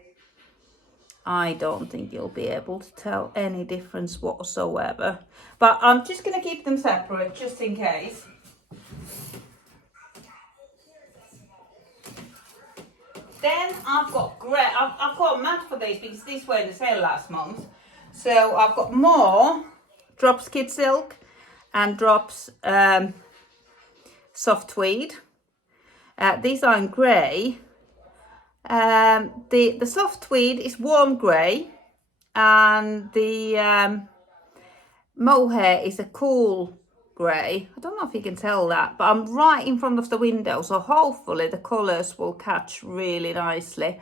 I don't think you'll be able to tell any difference whatsoever. But I'm just gonna keep them separate just in case. Then I've got grey. I've got a mat for these because these were in the sale last month. So I've got more Drops Kid Silk and Drops Soft Tweed. These are in grey. The soft tweed is warm grey, and the mohair is a cool grey. I don't know if you can tell that, but I'm right in front of the window, so hopefully the colours will catch really nicely.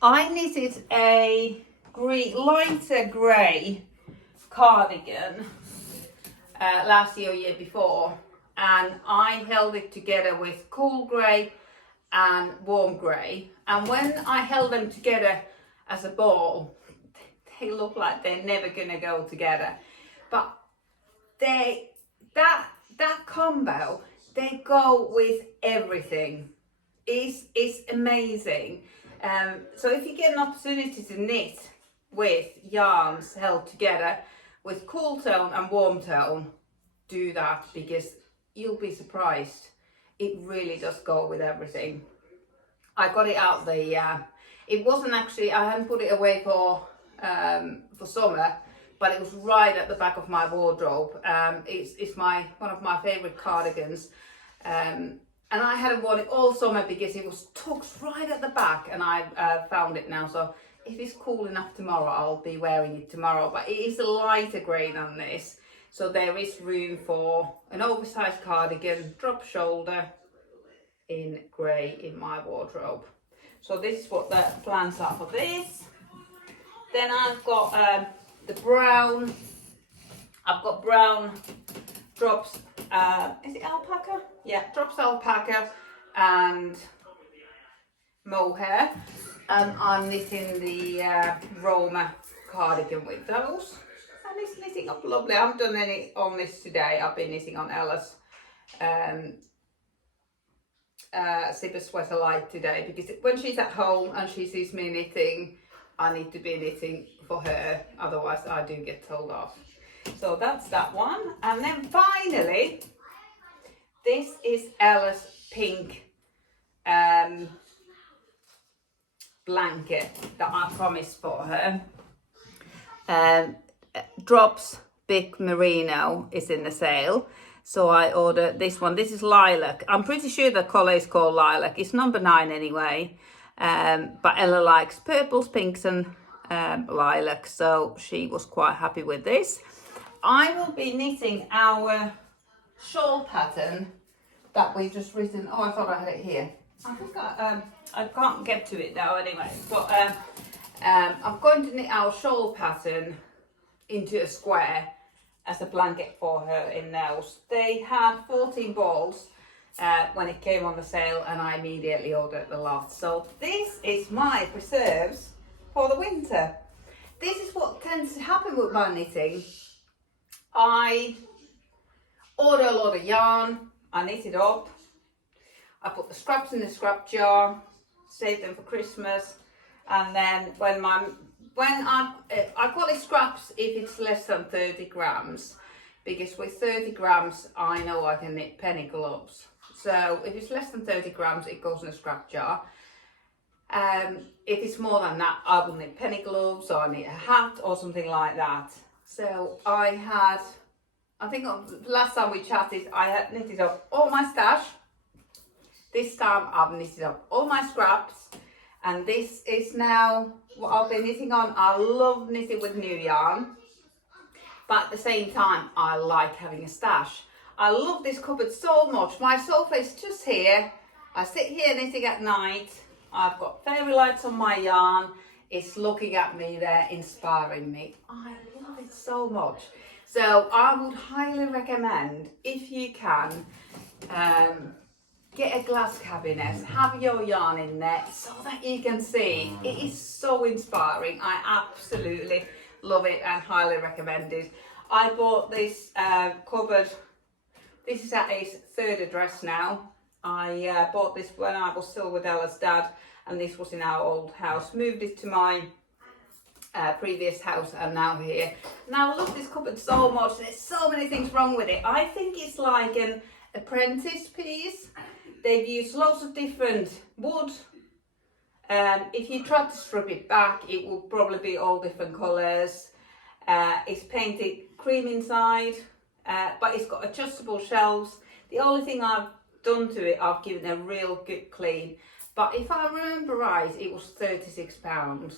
I knitted a lighter grey cardigan last year or year before, and I held it together with cool grey and warm grey, and when I held them together as a ball, they look like they're never gonna go together, but that combo, they go with everything. It's amazing. So if you get an opportunity to knit with yarns held together with cool tone and warm tone, do that, because you'll be surprised. It really does go with everything. I got it out it wasn't actually, I hadn't put it away for summer, but it was right at the back of my wardrobe. It's one of my favourite cardigans. And I hadn't worn it all summer because it was tucked right at the back, and I found it now. So if it's cool enough tomorrow, I'll be wearing it tomorrow. But it is a lighter grey than this, so there is room for an oversized cardigan, drop shoulder in grey in my wardrobe. So this is what the plans are for this. Then I've got the brown. I've got brown drops. Is it alpaca? Yeah, drops alpaca and mohair. And I'm knitting the Roma cardigan with those. And it's knitting up lovely. I haven't done any on this today. I've been knitting on Ella's zipper sweater light today, because when she's at home and she sees me knitting, I need to be knitting for her, otherwise I do get told off. So that's that one. And then finally, this is Ella's pink blanket that I promised for her. Drops Big Merino is in the sale, so I ordered this one. This is lilac. I'm pretty sure the colour is called lilac. It's number 9 anyway, but Ella likes purples, pinks and lilac, so she was quite happy with this. I will be knitting our shawl pattern that we've just written. Oh, I thought I had it here. I think I can't get to it now anyway, but I'm going to knit our shawl pattern into a square as a blanket for her in those. They had 14 balls when it came on the sale, and I immediately ordered the lot. So this is my preserves for the winter. This is what tends to happen with my knitting. I order a lot of yarn, I knit it up, I put the scraps in the scrap jar, save them for Christmas, and then when I call it scraps if it's less than 30 grams, because with 30 grams I know I can knit penny gloves. So if it's less than 30 grams, it goes in a scrap jar. If it's more than that, I will knit penny gloves, or I knit a hat or something like that. So I think the last time we chatted, I had knitted up all my stash. This time I've knitted up all my scraps, and this is now what I've been knitting on. I love knitting with new yarn, but at the same time I like having a stash. I love this cupboard so much. My sofa is just here. I sit here knitting at night. I've got fairy lights on my yarn. It's looking at me there, inspiring me. I love it so much. So I would highly recommend, if you can, get a glass cabinet, have your yarn in there so that you can see. It is so inspiring. I absolutely love it and highly recommend it. I bought this cupboard. This is at his 3rd address now. I bought this when I was still with Ella's dad, and this was in our old house. Moved it to my previous house, and now here. Now I love this cupboard so much. There's so many things wrong with it. I think it's like an apprentice piece. They've used lots of different wood. If you try to strip it back, it will probably be all different colours. It's painted cream inside, but it's got adjustable shelves. The only thing I've done to it, I've given a real good clean. But if I remember right, it was £36.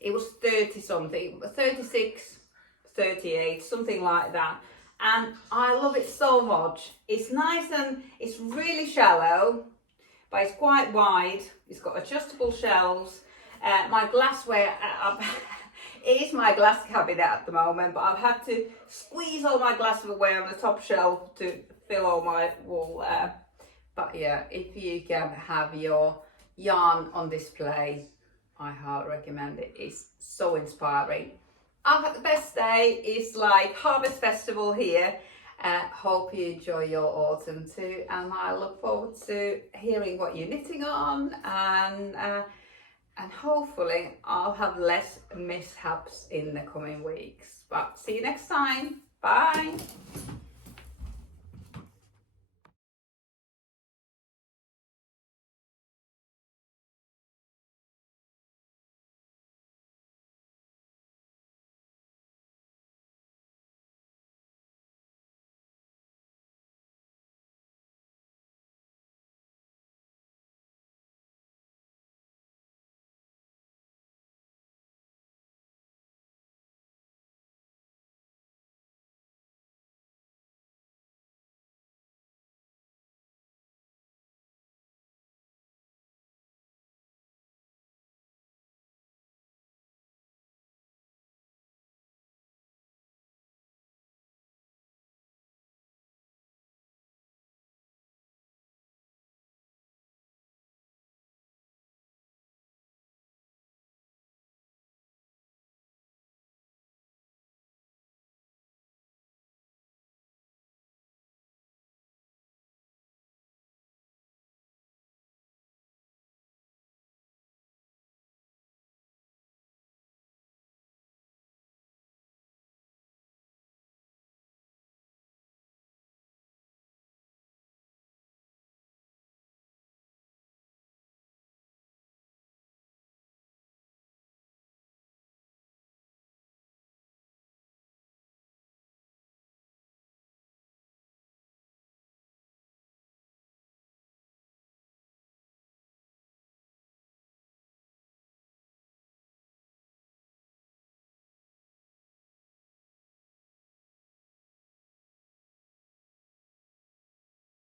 it was 30 something, 36, 38, something like that. And I love it so much. It's nice and it's really shallow, but it's quite wide. It's got adjustable shelves. My glassware, it is my glass cabinet at the moment, but I've had to squeeze all my glassware on the top shelf to fill all my wall. But yeah, if you can have your yarn on display, I highly recommend it. It's so inspiring. I've had the best day. It's like Harvest Festival here. Hope you enjoy your autumn too, and I look forward to hearing what you're knitting on, and hopefully I'll have less mishaps in the coming weeks. But see you next time. Bye.